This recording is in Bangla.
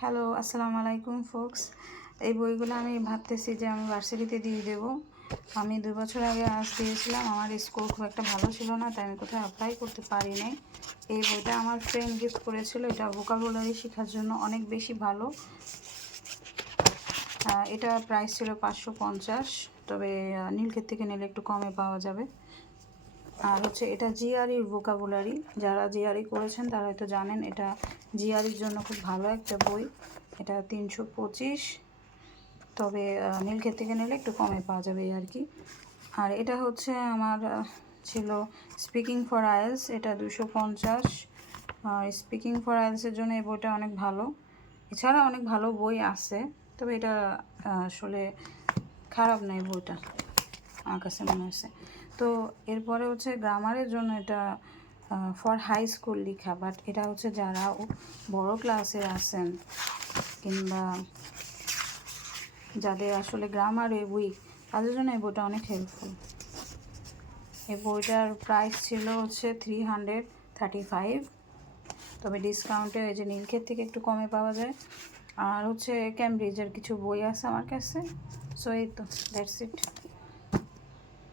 হ্যালো, আসসালামু আলাইকুম ফোকস। এই বইগুলো আমি ভাবতেছি যে আমি ভার্সিটিতে দিয়ে দেবো। আমি 2 বছর আগে আর্টস দিয়েছিলাম, আমার স্কোর খুব একটা ভালো ছিল না, তাই আমি কোথাও অ্যাপ্লাই করতে পারি নাই। এই বইটা আমার ফ্রেন্ড গিফট করেছিল। এটা ভোকাবুলারি শেখার জন্য অনেক বেশি ভালো। এটা প্রাইস ছিল 550, তবে নীলক্ষেত থেকে নিলে একটু কমে পাওয়া যাবে। আর হচ্ছে এটা জিআরইর ভোকাবুলারি, যারা জিআরই করেছেন তারা হয়তো জানেন এটা জিআরইর জন্য খুব ভালো একটা বই। এটা 325, তবে নীলক্ষেত থেকে নিলে একটু কমে পাওয়া যাবে আর কি। আর এটা হচ্ছে আমার ছিল স্পিকিং ফর আইএলস, এটা 250। স্পিকিং ফর আইএলসের জন্য এই বইটা অনেক ভালো। এছাড়া অনেক ভালো বই আছে, তবে এটা আসলে খারাপ নয় বইটা, আমার কাছে মনে হয়েছে। তো এরপরে হচ্ছে গ্রামারের জন্য এটা ফর হাই স্কুল লেখা, বাট এটা হচ্ছে যারা বড় ক্লাসে আছেন কিংবা যাদের আসলে গ্রামারে উইক, তাদের জন্য এই বইটা অনেক হেল্পফুল। এই বইটার প্রাইস ছিল হচ্ছে 335, তবে ডিসকাউন্টে এই যে নীলক্ষেত থেকে একটু কমে পাওয়া যায়। আর হচ্ছে ক্যামব্রিজের কিছু বই আছে আমার কাছে। সো এই তো, দ্যাটস ইট।